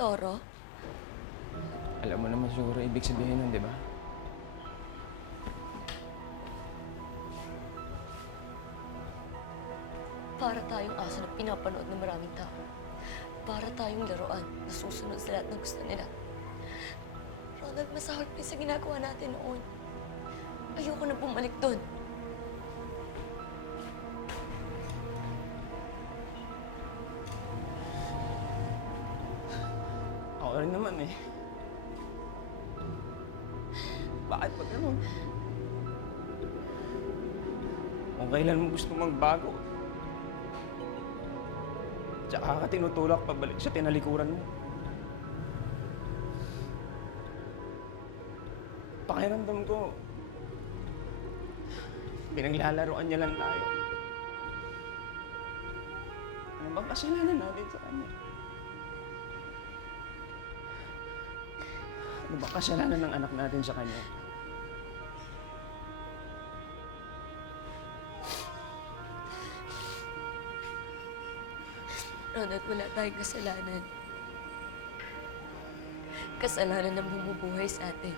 Toro? Alam mo naman siguro ibig sabihin nun, di ba? Para tayong aso na pinapanood ng maraming tao. Para tayong laruan na susunod sa lahat ng gusto nila. Ronald, masahol pa sa ginagawa natin noon. Ayoko na bumalik doon. Ako rin naman eh. Bakit ba ganun? Kung kailan mo gusto magbago, tsaka ka tinutulak pabalik sa tinalikuran mo. Pakiramdam ko, pinaglalaroan niya lang tayo. Ano bang kasalanan natin sa kanya? Ano bang kasalanan ng anak natin sa kanya? Ronald, wala tayong kasalanan. Kasalanan ng bumubuhay sa atin.